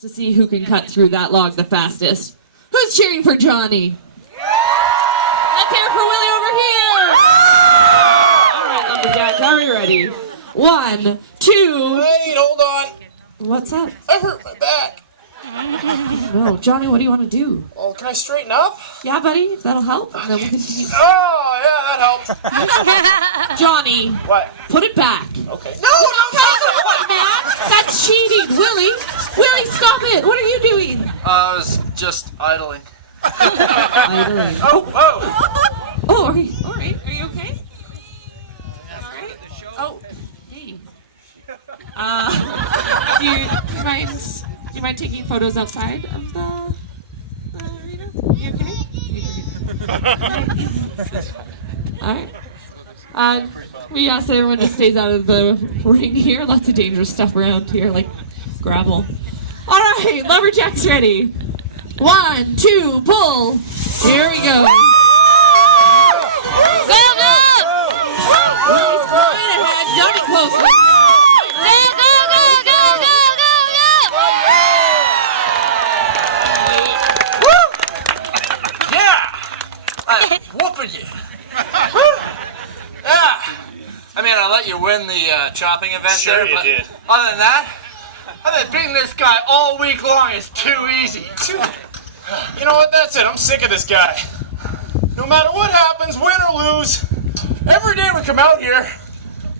to see who can cut through that log the fastest. Who's cheering for Johnny? Let's hear it for Willie over here. All right, lumberjacks, are we ready? 1, 2. Wait, hold on. What's up? I hurt my back. No, Johnny, what do you want to do? Well, can I straighten up? Yeah, buddy, if that'll help. And then we'll continue. Oh, yeah, that helps. Johnny, What? put it back. Okay. No, man, that's cheating. Willie, stop it. What are you doing? I was just idling. Idling. Oh. Oh, all right. Are you okay? All right. Oh, hey. Do you mind taking photos outside of the arena? You okay? All right. We asked everyone just stays out of the ring here. Lots of dangerous stuff around here, like gravel. All right, lumberjacks ready. 1, 2, pull. Here we go. Go, go! Willie's flying ahead. Johnny close. Go, go, go, go, go, go, go! Yeah! I'm whooping you. Yeah! I mean, I let you win the chopping event Sure there, you but did. other than that, I've been beating this guy all week long. It's too easy. You know what? That's it. I'm sick of this guy. No matter what happens, win or lose, every day we come out here,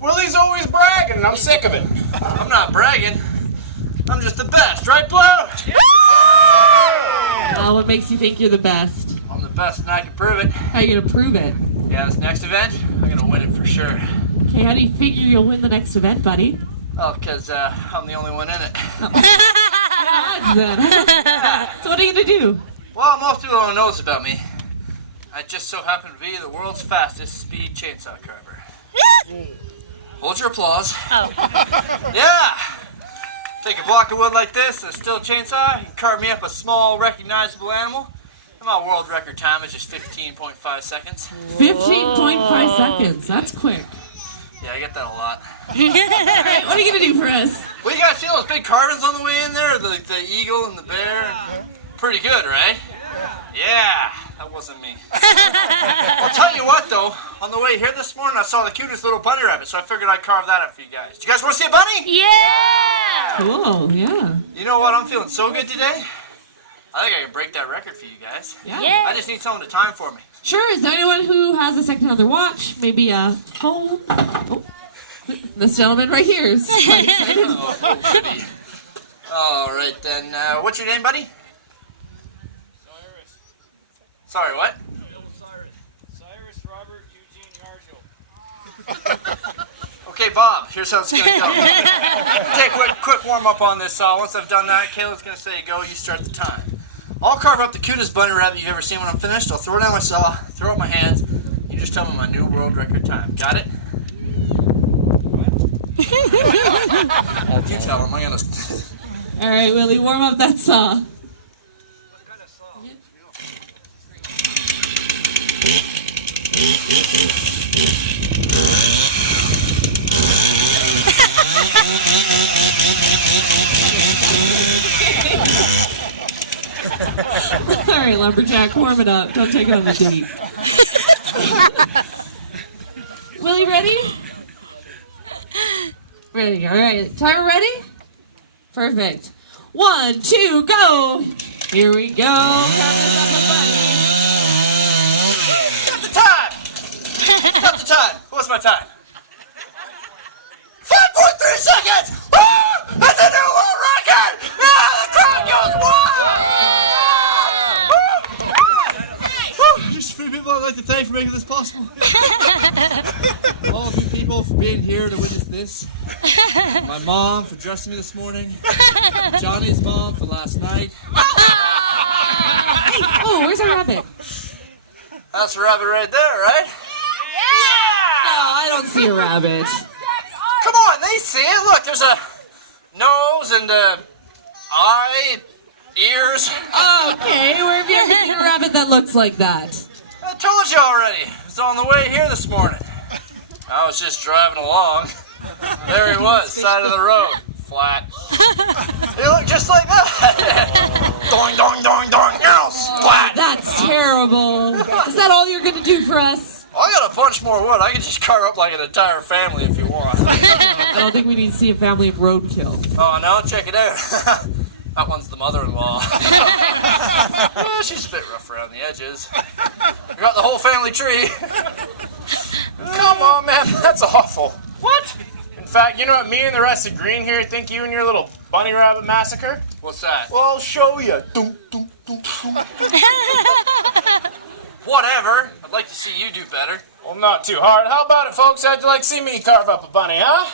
Willie's always bragging, and I'm sick of it. I'm not bragging. I'm just the best, right, Blue? What makes you think you're the best? I'm the best, and I can prove it. How are you gonna prove it? Yeah, this next event, I'm gonna win it for sure. Okay, how do you figure you'll win the next event, buddy? Oh, because I'm the only one in it. Odds then. So what are you gonna do? Well, most people don't know this about me. I just so happen to be the world's fastest speed chainsaw carver. Hold your applause. Oh. Yeah! Take a block of wood like this, a steel chainsaw, and carve me up a small, recognizable animal. And my world record time is just 15.5 seconds. 15.5 seconds. That's quick. Yeah, I get that a lot. Alright, what are you gonna do for us? Well, you guys see those big carvings on the way in there? The eagle and the bear? Pretty good, right? Yeah, that wasn't me. I'll tell you what, though. On the way here this morning, I saw the cutest little bunny rabbit, so I figured I'd carve that up for you guys. Do you guys want to see a bunny? Yeah! Cool, yeah. You know what? I'm feeling so good today. I think I can break that record for you guys. Yeah. I just need someone to time for me. Sure, is there anyone who has a second on their watch? Maybe a phone? Oh, this gentleman right here is quite excited. Oh, goody. All right, then. What's your name, buddy? Cyrus. Sorry, what? Cyrus Robert Eugene Yargel. Okay, Bob, here's how it's going to go. Take a quick warm-up on this saw. Once I've done that, Kayla's going to say go, you start the time. I'll carve up the cutest bunny rabbit you've ever seen when I'm finished. I'll throw it down my saw, throw up my hands. You just tell me my new world record time. Got it? Oh, you tell him. I'm going to... Alright, Willie, warm up that saw. What kind of saw? Alright, lumberjack, warm it up. Don't take it on the date. Willie, ready? Ready, alright. Timer ready? Perfect. 1, 2, go! Here we go. Stop the time! Stop the time! What's my time? 5.3 seconds! Woo! That's a new world record! Ah, the crowd goes wild! Just a few people I'd like to thank for making this possible. All of you people for being here to witness this. My mom for dressing me this morning. Johnny's mom for last night. Hey, oh, where's our rabbit? That's a rabbit right there, right? No, I don't see a rabbit. Come on, they see it. Look, there's a nose and a eye, ears. Okay, where have you ever seen a rabbit that looks like that? I told you already. It was on the way here this morning. I was just driving along. There he was, side of the road, flat. He looked just like that. that all you're gonna do for us? I got a bunch more wood. I can just carve up like an entire family if you want. I don't think we need to see a family of roadkill. Oh, no? Check it out. That one's the mother-in-law. Yeah, she's a bit rough around the edges. We got the whole family tree. Come on, man, that's awful. What? In fact, you know what me and the rest of Green here think you and your little bunny rabbit massacre? What's that? Well, I'll show you. Doom, doom, doom, doom. Whatever. I'd like to see you do better. Well, not too hard. How about it, folks? How'd you like to see me carve up a bunny, huh?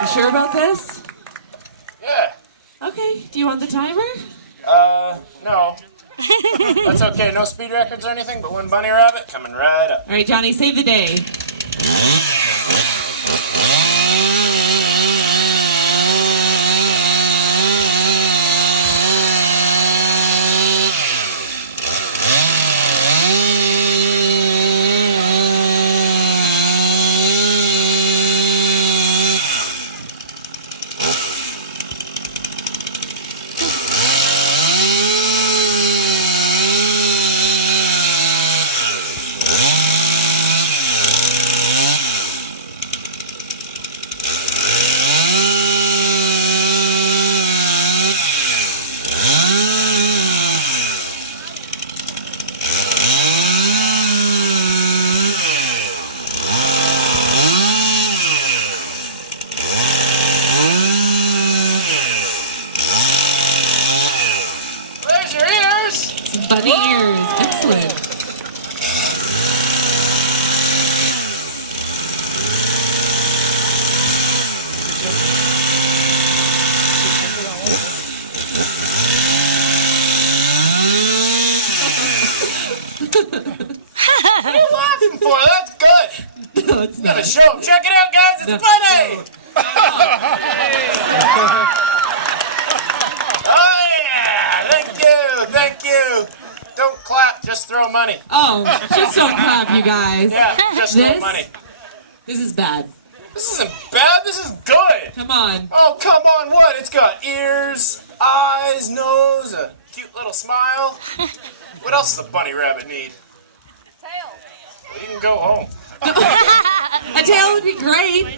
You sure about this? Yeah. Okay, do you want the timer? No. That's okay. No speed records or anything, but one bunny rabbit coming right up. All right, Johnny, save the day. Bunny ears. Excellent. What are you laughing for? That's good. No, it's Gotta not. show 'em. Check it out, guys. It's bunny. Oh, yeah. Thank you. Don't clap, just throw money. Oh, just don't clap, you guys. Yeah, just throw money. This is bad. This isn't bad, this is good. Come on. Oh, come on, what? It's got ears, eyes, nose, a cute little smile. What else does a bunny rabbit need? Tail. Well, you can go home. A tail would be great.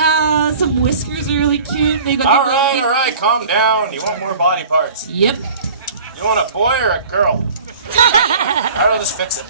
Some whiskers are really cute. They got All right, calm down. You want more body parts. Yep. You want a boy or a girl? All right, I'll just fix it.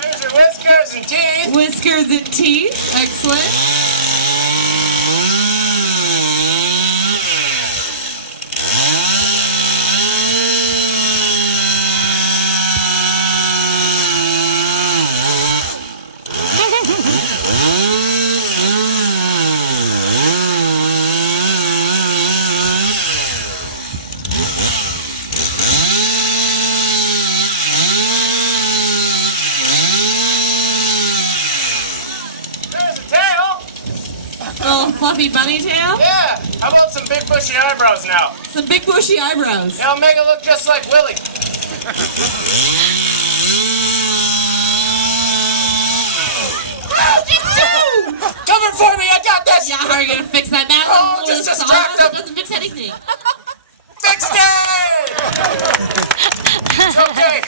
There's your whiskers and teeth. Whiskers and teeth. Excellent. There's a tail. Little fluffy bunny tail. Yeah. How about some big bushy eyebrows now? Some big bushy eyebrows. It'll make it look just like Willie. Cover for me, I got this. Yeah, how are you gonna fix that now? Oh, just distract them. It doesn't fix anything. Fixed it! It's okay.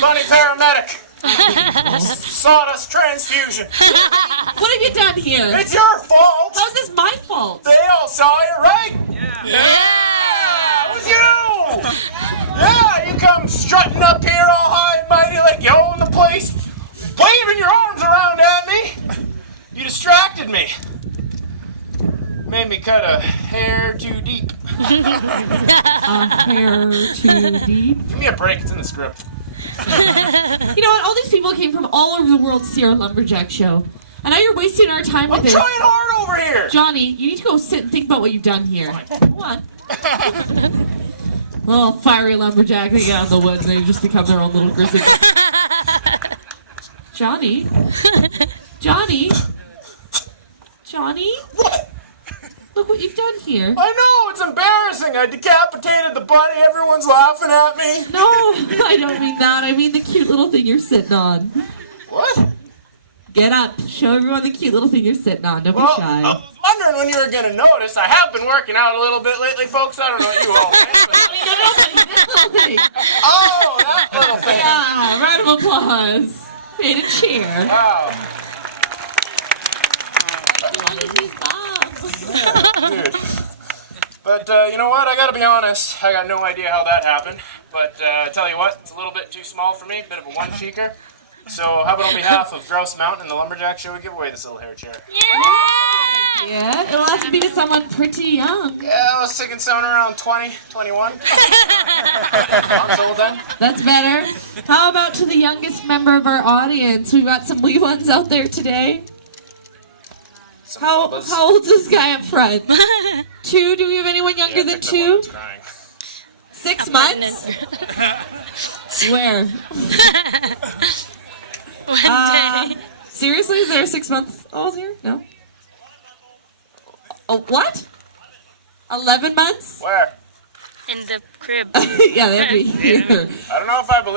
Bunny paramedic. Sawdust transfusion. What have you done here? It's your fault. How's this my fault? They all saw you, right? Yeah. It was you. Yeah, you come strutting up here all high and mighty like you own the place, waving your arms around at me. You distracted me. Made me cut a hair too deep. A hair too deep. Give me a break, it's in the script. You know what? All these people came from all over the world to see our lumberjack show. And now you're wasting our time I'm with trying it. hard over here. Johnny, you need to go sit and think about what you've done here. Come on. Little fiery lumberjack, they get out in the woods and they just become their own little grizzly. Johnny? Johnny? Johnny, What? look what you've done here. I know, it's embarrassing. I decapitated the bunny. Everyone's laughing at me. No, I don't mean that. I mean the cute little thing you're sitting on. What? Get up. Show everyone the cute little thing you're sitting on. Don't Well, be shy. I was wondering when you were going to notice. I have been working out a little bit lately, folks. I don't know what you all think. This little thing. Oh, that little thing. Yeah, round of applause. Made a chair. Wow. Dude. But you know what? I gotta be honest. I got no idea how that happened. But I tell you what, it's a little bit too small for me. Bit of a one-cheeker. So how about on behalf of Grouse Mountain and the Lumberjack Show, we give away this little hair chair? Yeah, it'll have to be to someone pretty young. Yeah, I was thinking someone around 20, 21. Until then. That's better. How about to the youngest member of our audience? We've got some wee ones out there today. How old's this guy up front? 2? Do we have anyone younger than 2? 6 months? Where? One day. Seriously, is there a 6-month-old here? No. Oh, what? 11 months? Where? In the crib. Yeah, that'd be here. I don't know if I believe